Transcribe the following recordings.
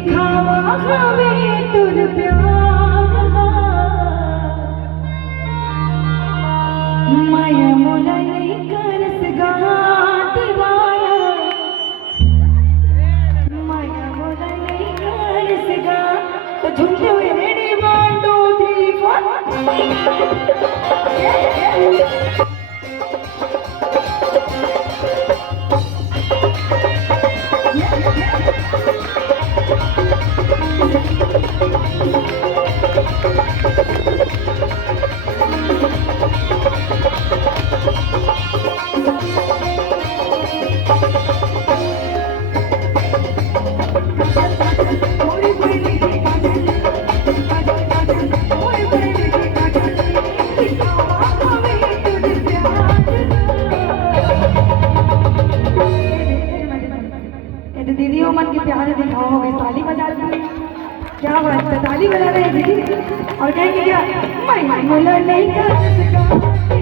दिखावा हवे तुर प्यार माया मोला नहीं कर सगा दीवाना माया मोला नहीं कर सगा तो झुमते हुए रेडी 1 2 3 4 दीदियों मन के प्यारे दिखाओगे ताली बजा दी क्या बात है ताली बजा रहे हैं दीदी और कहेंगे क्या मैं मोला नहीं कर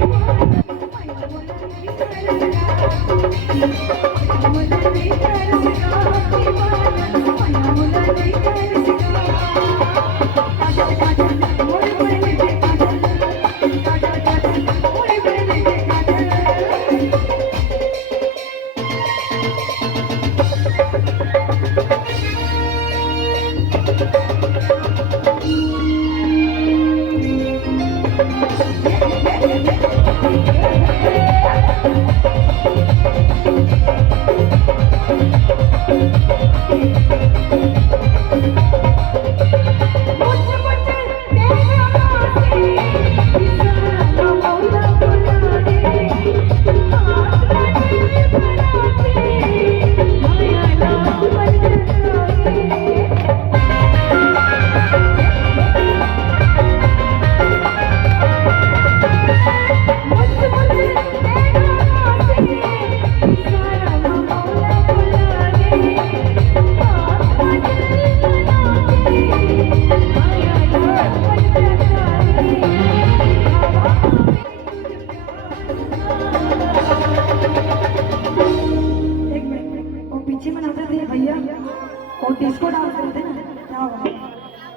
और डिस्को डांस करते हैं ना क्या हुआ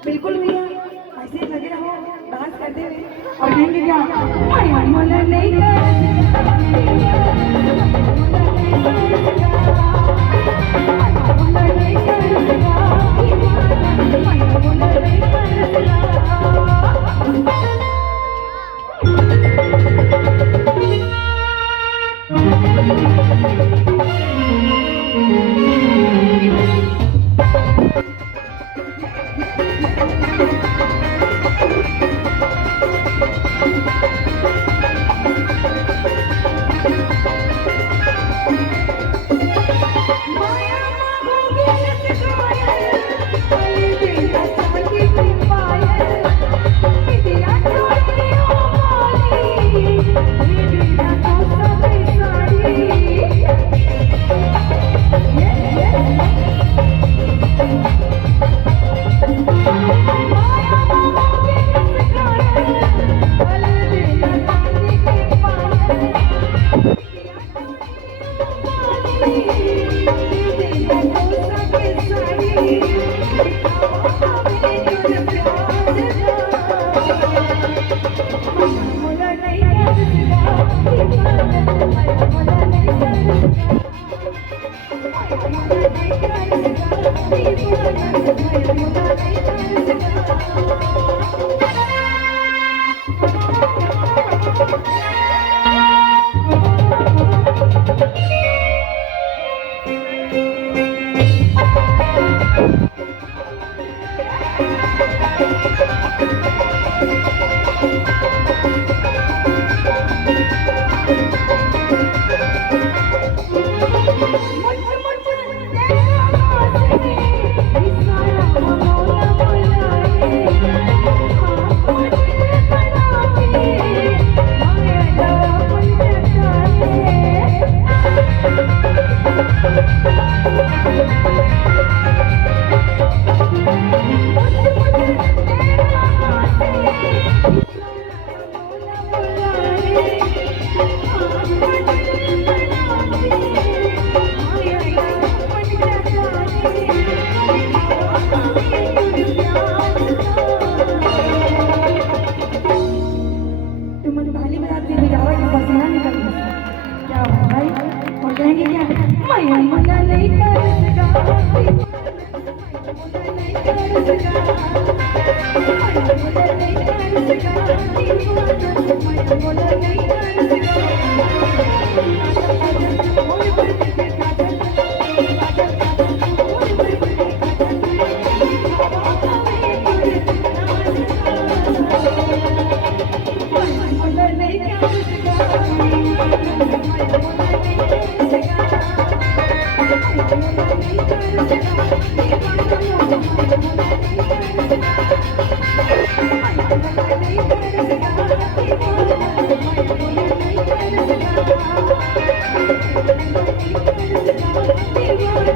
बिल्कुल भैया ऐसे लगे रहो डांस करते हुए और कहेंगे क्या मैं मोला नहीं कर कहेंगे क्या मैया मुला नहीं कर सका Thank you.